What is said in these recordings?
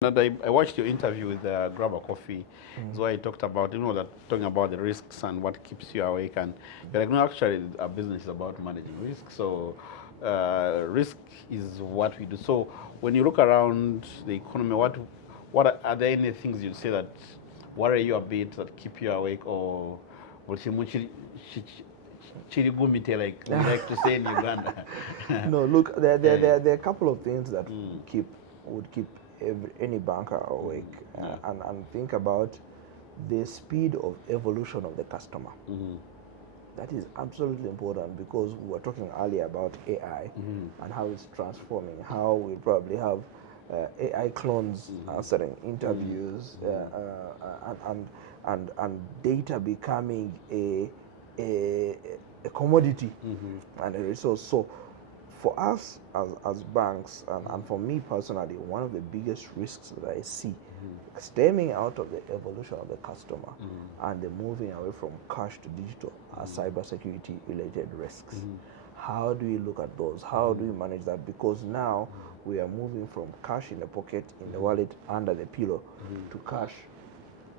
And I watched your interview with Grab a Coffee, so I talked about, talking about the risks and what keeps you awake. And you're like, no, actually, our business is about managing risk. So risk is what we do. So when you look around the economy, what are there any things you'd say that worry you a bit, that keep you awake, or chirigumite, like we like to say in Uganda? No, look, there are a couple of things that would keep any banker awake, and think about the speed of evolution of the customer. That is absolutely important, because we were talking earlier about AI and how it's transforming, how we probably have AI clones answering interviews, and data becoming a commodity and a resource. So for us as banks, and for me personally, one of the biggest risks that I see stemming out of the evolution of the customer and the moving away from cash to digital are cybersecurity related risks. How do we look at those? How do we manage that? Because now we are moving from cash in the pocket, in the wallet, under the pillow, to cash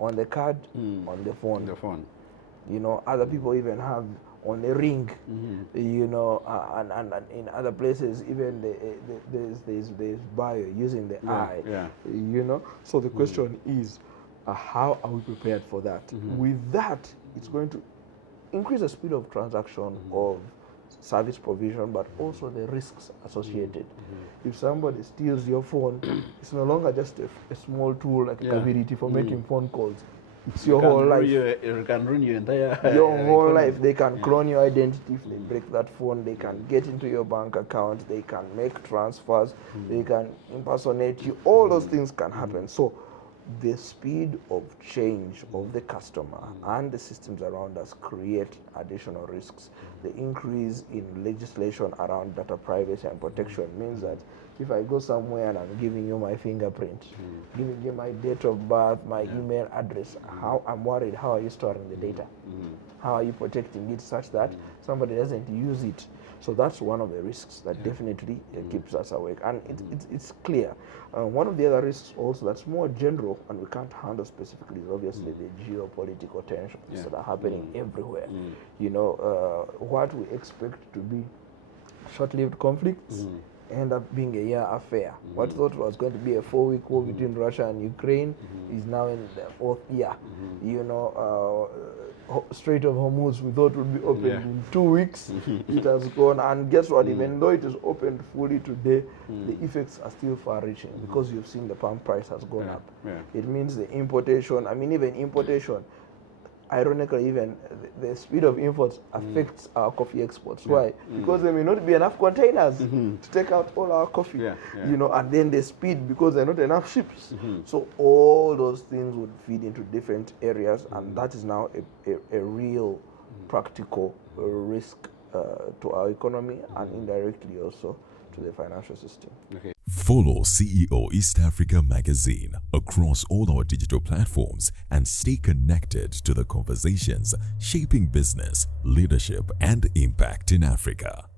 on the card, on the phone. Other people even have on the ring, and in other places even there's bio using the eye, So the question is, how are we prepared for that? With that, it's going to increase the speed of transaction, of service provision, but also the risks associated. If somebody steals your phone, it's no longer just a small tool like a ability for making phone calls. It's your whole life. You can ruin your entire your whole life. They can clone your identity. If they break that phone, they can get into your bank account, they can make transfers, they can impersonate you. All those things can happen. So the speed of change of the customer and the systems around us create additional risks. The increase in legislation around data privacy and protection means that if I go somewhere and I'm giving you my fingerprint, giving you my date of birth, my email address, I'm worried, how are you storing the data? How are you protecting it such that somebody doesn't use it? So that's one of the risks that definitely keeps us awake. And it's clear. One of the other risks also that's more general and we can't handle specifically is obviously the geopolitical tensions that are happening everywhere. What we expect to be short-lived conflicts end up being a year affair. What thought was going to be a 4-week war between Russia and Ukraine is now in the 4th year. Strait of Hormuz we thought would be opened in 2 weeks. It has gone, and guess what? Even though it is opened fully today, the effects are still far-reaching, because you've seen the palm price has gone up. It means the importation, even importation, ironically, even the speed of imports affects our coffee exports. Why? Because there may not be enough containers to take out all our coffee. And then the speed, because there are not enough ships. So all those things would feed into different areas, and that is now a real practical risk to our economy, and indirectly also to the financial system. Follow CEO East Africa Magazine across all our digital platforms and stay connected to the conversations shaping business, leadership, and impact in Africa.